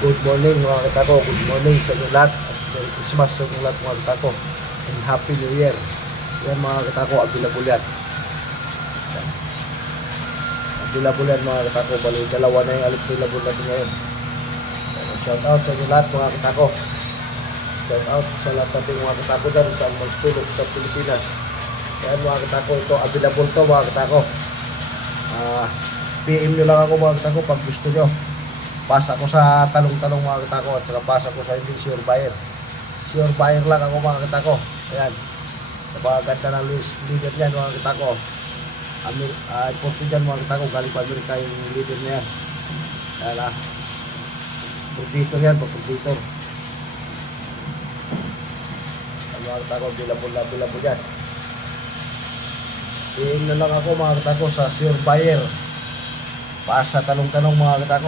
Good morning mga katako, good morning sa inyo lahat at Merry Christmas sa inyo lahat mga katako and Happy New Year. Yan mga katako, available yan. Available yan mga katako, bali dalawa na yung available natin ngayon. Shout out sa inyo lahat mga katako. Shout out sa lahat natin mga katako dyan sa magsulok sa Pilipinas. Yan mga katako, ito available to mga katako. PM nyo lang ako mga katako pag gusto nyo. Pasa ko sa talong-talong mga katako at saka pasa ko sa hindi sure buyer. Sure buyer lang ako mga katako. Ayan. Napakaganda ng leader niyan mga katako. Imported dyan mga katako. Galing pa Amerika yung leader niya yan. Ayan ah. Producer yan, producer. Ayan mga katako, bilabol yan. PM na lang ako mga katako sa sure buyer. Pasa talong-talong mga katako.